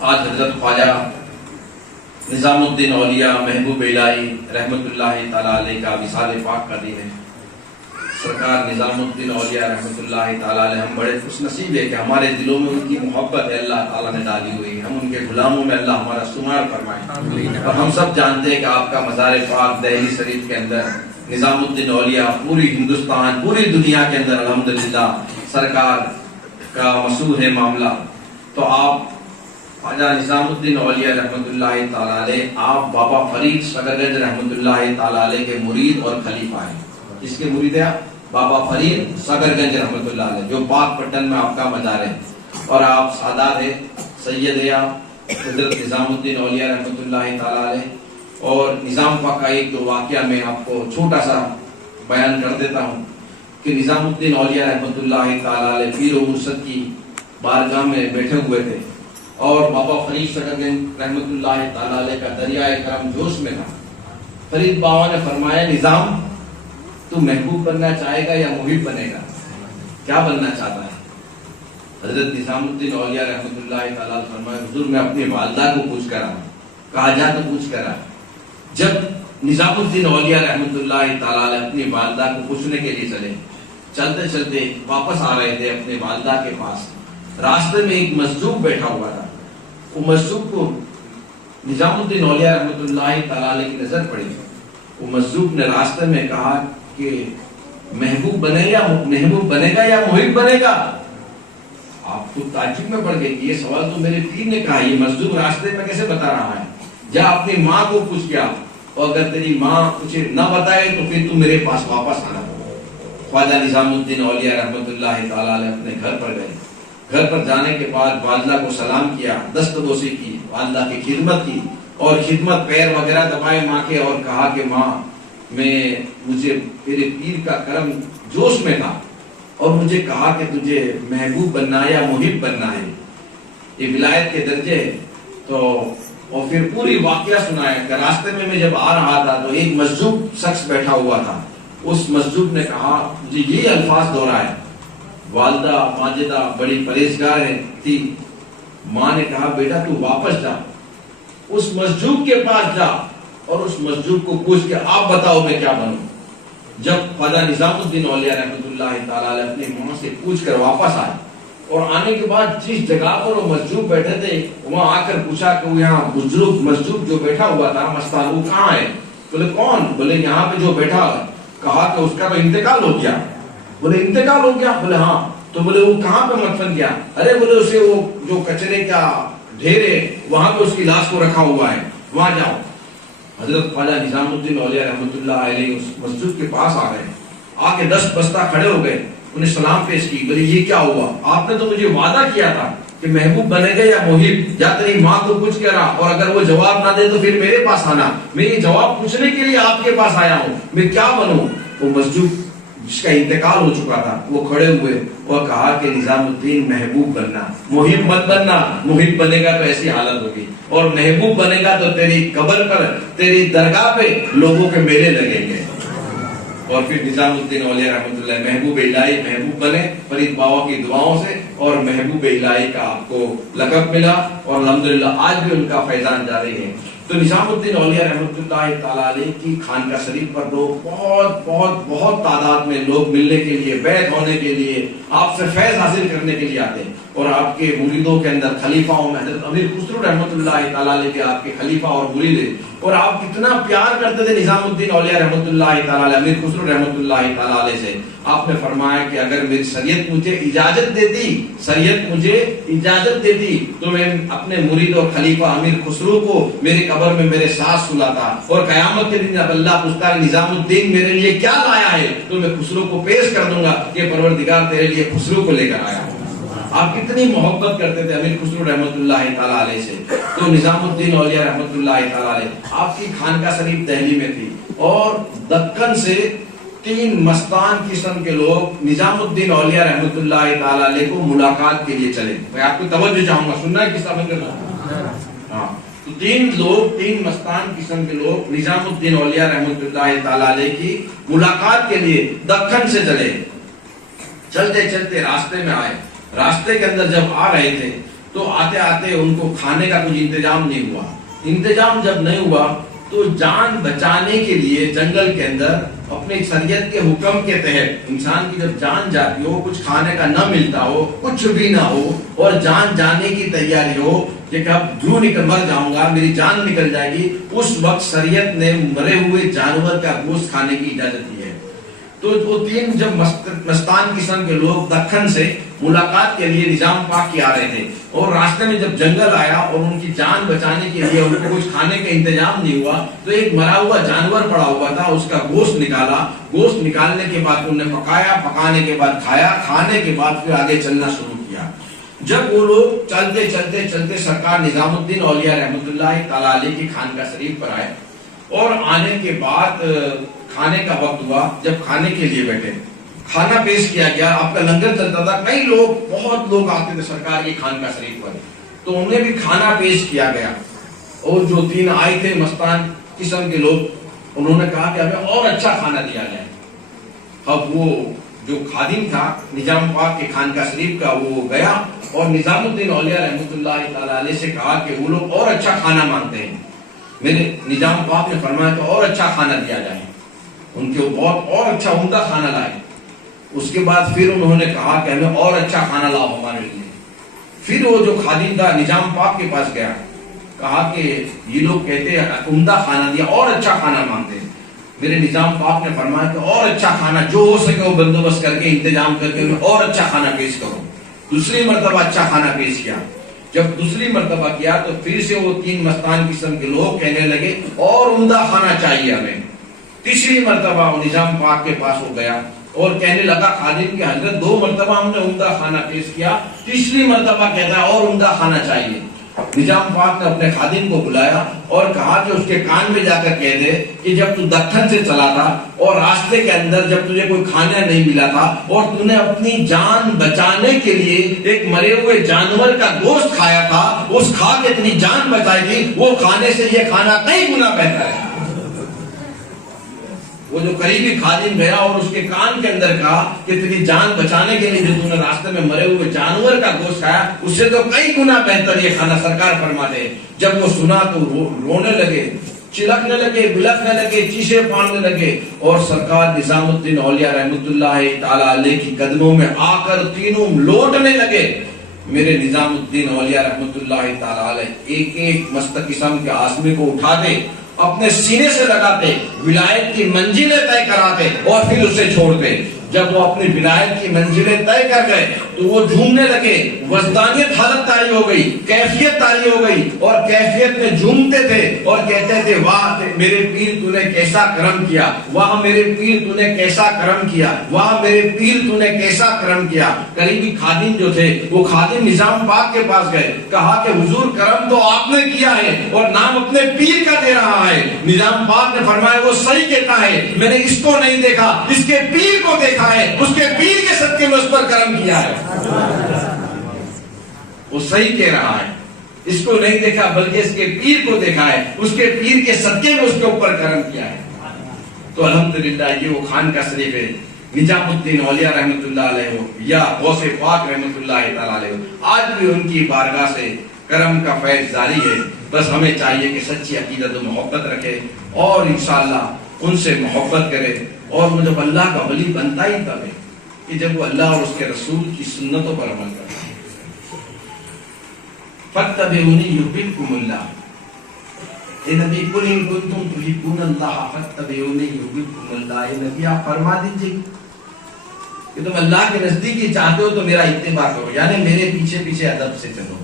آج حضرت خواجہ نظام الدین اولیاء محبوب الہی رحمت اللہ تعالیٰ علیہ کا وصال پاک کا دن ہے۔ سرکار نظام الدین اولیاء رحمت اللہ تعالیٰ علیہ، ہم بڑے خوش نصیب ہے کہ ہمارے دلوں میں ان کی محبت ہے، اللہ تعالیٰ نے ڈالی ہوئی ہے، ہم ان کے غلاموں میں اللہ ہمارا شمار فرمائے۔ اور ہم سب جانتے ہیں کہ آپ کا مزار پاک دہلی شریف کے اندر نظام الدین اولیاء پوری ہندوستان پوری دنیا کے اندر الحمدللہ سرکار کا مشہور ہے معاملہ۔ تو آپ خواجہ نظام الدین اولیاء رحمت اللہ تعالیٰ علیہ، آپ بابا فرید سگرگنج رحمت اللہ تعالیٰ علیہ کے مرید اور خلیفہ ہیں۔ اس کے مرید ہیں بابا فرید سگرگنج رحمت اللہ علیہ، جو پاک پٹن میں آپ کا مزار ہے، اور آپ سادات ہے، سید ہے آپ حضرت نظام الدین اولیاء رحمت اللہ تعالیٰ علیہ۔ اور نظام پاک کا ایک دو واقعہ میں آپ کو چھوٹا سا بیان کر دیتا ہوں کہ نظام الدین اولیاء رحمت اللہ تعالیٰ علیہ پیر و مرشد کی بارگاہ میں بیٹھے ہوئے تھے، اور بابا فرید سگرگنج رحمت اللہ تعالیٰ علیہ کا دریائے کرم جوش میں تھا۔ فرید بابا نے فرمایا، نظام تو محبوب بننا چاہے گا یا محب بنے گا؟ کیا بننا چاہتا ہے؟ حضرت نظام الدین اولیاء رحمت اللہ تعالیٰ علیہ فرمایا، حضور میں اپنی والدہ کو پوچھ کر آؤں۔ کہا جا تو پوچھ کر آ۔ جب نظام الدین اولیاء رحمت اللہ تعالیٰ علیہ اپنی والدہ کو پوچھنے کے لیے چلے، چلتے چلتے واپس آ رہے تھے اپنے والدہ کے پاس، راستے میں ایک مجذوب بیٹھا ہوا تھا۔ وہ مجذوب کو نظام الدین اولیاء رحمت اللہ تعالیٰ علیہ کی نظر پڑی۔ وہ مجذوب نے راستے میں کہا کہ محبوب بنے گا یا محب بنے گا؟ آپ خود تعجب میں پڑ گئے کہ یہ سوال تو میرے پیر نے کہا، یہ مجذوب راستے میں کیسے بتا رہا ہے؟ جا اپنی ماں کو پوچھ گیا، اور اگر تیری ماں تجھے نہ بتائے تو پھر تم میرے پاس واپس آنا۔ خواجہ نظام الدین اولیاء رحمت اللہ تعالیٰ علیہ اپنے گھر پر گئے۔ گھر پر جانے کے بعد والدہ کو سلام کیا، دست بوسی کی، والدہ کی خدمت کی، اور خدمت پیر وغیرہ دبائے ماں کے، اور کہا کہ ماں مجھے تیرے پیر کا کرم جوش میں تھا، اور مجھے کہا کہ تجھے محبوب بننا ہے یا محب بننا ہے، یہ ولایت کے درجے ہے۔ تو اور پھر پوری واقعہ سنایا کہ راستے میں جب آ رہا تھا تو ایک مجذوب شخص بیٹھا ہوا تھا۔ اس مجذوب نے کہا، مجھے یہ الفاظ دہرائے، والدہ ماجدہ بڑی پرہیزگار تھی، ماں نے کہا بیٹا تو واپس جا، اس مجذوب کے پاس جا، اور اس مجذوب کو پوچھ کے آپ بتاؤ میں کیا بنوں۔ جب خواجہ نظام الدین اولیاء رحمت اللہ تعالیٰ علیہ اپنی ماں سے پوچھ کر واپس آئے، اور آنے کے بعد جس جگہ پر وہ مجذوب بیٹھے تھے وہاں آ کر پوچھا کہ وہ یہاں بزرگ مجذوب جو بیٹھا ہوا تھا مستان، وہ کہاں ہے؟ بولے کون؟ بولے یہاں پہ جو بیٹھا ہے۔ کہا کہ اس کا تو انتقال ہو گیا۔ بولے انتقال ہو گیا؟ بولے ہاں۔ تو بولے وہ کہاں پہ مدفن کیا؟ ارے بولے اسے وہ جو کچرے کا ڈھیر ہے وہاں پہ اس کی لاش کو رکھا ہوا ہے، وہاں جاؤ۔ حضرت خواجہ نظام الدین اولیاء رحمت اللہ علیہ اس مسجد کے پاس آ گئے، آ کے دست بستہ کھڑے ہو گئے، انہیں سلام پیش کی۔ بولے یہ کیا ہوا؟ آپ نے تو مجھے وعدہ کیا تھا کہ محبوب بنے گا یا محب، جا تیری ماں کو پوچھ کے رہا، اور اگر وہ جواب نہ دے تو پھر میرے پاس آنا، میں یہ جواب پوچھنے کے لیے آپ کے پاس آیا ہوں، میں کیا بنوں؟ وہ مسجد جس کا انتقال ہو چکا تھا وہ کھڑے ہوئے اور کہا کہ نظام الدین محبوب بننا، محب مت بننا، محب بنے گا تو ایسی حالت ہوگی، اور محبوب بنے گا تو تیری قبر پر تیری درگاہ پہ لوگوں کے میلے لگیں گے۔ اور پھر نظام الدین اولیاء رحمت اللہ محبوب الہی محبوب بنے فرید بابا کی دعاؤں سے، اور محبوب الہی کا آپ کو لقب ملا، اور الحمدللہ آج بھی ان کا فیضان جاری ہے۔ تو نظام الدین اولیاء رحمت اللہ تعالیٰ علیہ کی خانقاہ شریف پر لوگ بہت تعداد میں لوگ ملنے کے لیے، بیعت ہونے کے لیے، آپ سے فیض حاصل کرنے کے لیے آتے ہیں، اور آپ کے مریدوں کے اندر خلیفاؤں میں حضرت امیر خسرو رحمت اللہ تعالیٰ علیہ کے آپ کے خلیفہ اور مرید ہیں، اور آپ کتنا پیار کرتے تھے نظام الدین اولیاء رحمت اللہ تعالیٰ علیہ امیر خسرو رحمت اللہ تعالیٰ علیہ سے۔ آپ نے فرمایا کہ اگر میری شریعت مجھے اجازت دیتی تو میں اپنے مرید اور خلیفہ امیر خسرو کو میری قبر میں میرے ساتھ سلاتا، اور قیامت کے دن جب اللہ پوچھتا ہے نظام الدین میرے لیے کیا لایا ہے، تو میں خسرو کو پیش کر دوں گا کہ پروردگار تیرے لیے خسرو کو لے کر آیا۔ آپ کتنی محبت کرتے تھے امیر خسرو رحمت اللہ تعالیٰ علیہ سے۔ تو نظام الدین اولیاء رحمت اللہ تعالیٰ علیہ آپ کی خانقاہ شریف دہلی میں تھی، اور دکن سے 3 مستان قسم کے لوگ نظام الدین اولیاء رحمت اللہ تعالیٰ علیہ کو ملاقات کے لیے چلے۔ میں آپ کو توجہ چاہوں گا، سننا ہے کس طرح کرنا۔ ہاں، تو 3 مستان قسم کے لوگ نظام الدین اولیاء رحمت اللہ تعالیٰ علیہ کی ملاقات کے لیے دکن سے چلے۔ چلتے چلتے راستے میں آئے، راستے کے اندر جب آ رہے تھے تو آتے آتے ان کو کھانے کا کچھ انتظام نہیں ہوا. انتظام جب نہیں ہوا تو جان بچانے کے لیے جنگل کے اندر اپنے شریعت کے حکم کے تحت انسان کی جب جان جاتی ہو, کچھ کھانے کا نہ ملتا ہو, کچھ بھی نہ ہو, اور جان جانے کی تیاری ہو کہ اب مر جاؤں گا, میری جان نکل جائے گی, اس وقت شریعت نے مرے ہوئے جانور کا گوشت کھانے کی اجازت دی ہے. تو وہ 3 جب مستان قسم کے لوگ دکن سے ملاقات کے لیے نظام پاک کے آ رہے تھے, اور راستے میں جب جنگل آیا اور ان کی جان بچانے کے لیے ان کو کچھ کھانے کا انتظام نہیں ہوا, تو ایک مرا ہوا جانور پڑا ہوا تھا, اس کا گوشت نکالا. گوشت نکالنے کے بعد انہوں نے پکایا, پکانے کے بعد کھایا, کھانے کے بعد پھر آگے چلنا شروع کیا. جب وہ لوگ چلتے چلتے چلتے سرکار نظام الدین اولیاء رحمۃ اللہ تعالی علیہ کی خانقاہ شریف پر آئے, اور آنے کے بعد کھانے کا وقت ہوا. جب کھانے کے لیے بیٹھے, کھانا پیش کیا گیا, آپ کا لنگر چلتا تھا, کئی لوگ, بہت لوگ آتے تھے سرکار کی خانقاہ شریف پر, تو انہیں بھی کھانا پیش کیا گیا. اور جو 3 آئے تھے مستان قسم کے لوگ, انہوں نے کہا کہ ہمیں اور اچھا کھانا دیا جائے. اب وہ جو خادم تھا نظام پاک کے خانقاہ شریف کا, وہ گیا اور نظام الدین اولیاء رحمۃ اللہ تعالی علیہ سے کہا کہ وہ لوگ اور اچھا کھانا مانگتے ہیں. میرے نظام پاک نے فرمایا کہ اور اچھا کھانا دیا جائے. ان کے بہت اور اچھا عمدہ کھانا لائے. اس کے بعد پھر انہوں نے کہا کہ ہمیں اور اچھا کھانا لاؤ ہمارے لیے. پھر وہ جو خادم تھا نظام پاک کے پاس گیا, کہا کہ یہ لوگ کہتے ہیں عمدہ کھانا دیا, اور اچھا کھانا مانگتے ہیں. میرے نظام پاک نے فرمایا کہ اور اچھا کھانا جو ہو سکے وہ بندوبست کر کے, انتظام کر کے اور اچھا کھانا پیش کرو. دوسری مرتبہ اچھا کھانا پیش کیا. جب دوسری مرتبہ کیا تو پھر سے وہ 3 مستان قسم کے لوگ کہنے لگے اور عمدہ کھانا چاہیے ہمیں. تیسری مرتبہ وہ نظام پاک کے پاس ہو گیا اور کہنے لگا خادم کہ حضرت 2 مرتبہ ہم نے عمدہ کھانا پیش کیا, تیسری مرتبہ کہتا ہے اور عمدہ کھانا چاہیے. نظام پاک نے اپنے خادم کو بلایا اور کہا کہ اس کے کان میں جا کر کہہ دے کہ جب تو دکن سے چلا تھا اور راستے کے اندر جب تجھے کوئی کھانا نہیں ملا تھا اور تو نے اپنی جان بچانے کے لیے ایک مرے ہوئے جانور کا گوشت کھایا تھا, اس کھا کے اتنی جان بچائی تھی, وہ کھانے سے یہ کھانا کئی گنا بہتر ہے. وہ جو قریبی خادم گیا اور اس کے کان کے اندر کہا کہ تیری جان بچانے کے لیے جو تم نے راستے میں مرے ہوئے جانور کا گوشت کھایا, اس سے تو کئی گنا بہتر یہ کھانا. سرکار فرماتے ہیں جب وہ سنا تو رونے لگے, چلکنے لگے, بلکنے لگے, چیخے پاڑنے لگے, اور سرکار نظام الدین اولیاء رحمۃ اللہ تعالی علیہ کی قدموں میں آ کر تینوں لوٹنے لگے. میرے نظام الدین اولیاء رحمۃ اللہ تعالی علیہ ایک ایک مست قسم کے آسمی کو اٹھاتے, اپنے سینے سے لگاتے, ولایت کی منزلیں طے کراتے اور پھر اسے چھوڑتے. جب وہ اپنی ولایت کی منزلیں طے کر گئے تو وہ جھومنے لگے, وجدانیت حالت طاری ہو گئی, کیفیت طاری ہو گئی, اور کیفیت میں جھومتے تھے اور کہتے تھے واہ میرے پیر تو نے کیسا کرم کیا, واہ میرے پیر تو نے کیسا کرم کیا, واہ میرے پیر تو نے کیسا کرم کیا. قریبی خادم جو تھے وہ خادم نظام پاک کے پاس گئے, کہا کہ حضور کرم تو آپ نے کیا ہے اور نام اپنے پیر کا دے رہا ہے. نظام پاک نے فرمایا وہ صحیح کہتا ہے, میں نے اس کو نہیں دیکھا, اس کے پیر کو دیکھا ہے, اس کے پیر کے صدقے میں اس پر کرم کیا ہے. وہ صحیح کہہ رہا ہے, اس کو نہیں دیکھا بلکہ اس کے پیر کو دیکھا ہے, اس کے پیر کے صدقے میں اس کے اوپر کرم کیا ہے. تو الحمدللہ یہ وہ خانقاہ شریف ہے نظام الدین اولیاء رحمۃ اللہ علیہ ہو یا غوث پاک رحمۃ اللہ تعالی علیہ ہو, آج بھی ان کی بارگاہ سے کرم کا فیض جاری ہے. بس ہمیں چاہیے کہ سچی عقیدت و محبت رکھے اور انشاءاللہ ان سے محبت کرے. اور وہ جب اللہ کا ولی بنتا ہی تب ہے کہ جب وہ اللہ اور اس کے رسول کی سنتوں پر عمل کرتا ہے. فَاتَّبِعُونِي يُحْبِبْكُمُ اللَّهُ, اے نبی قُلْ إِن كُنتُمْ تُحِبُّونَ اللَّهَ فَاتَّبِعُونِي يُحْبِبْكُمُ اللَّهُ. اے نبی آپ فرما دیجئے کہ تم اللہ کے نزدیکی چاہتے ہو تو میرا اتباع کرو, یعنی میرے پیچھے پیچھے ادب سے چلو.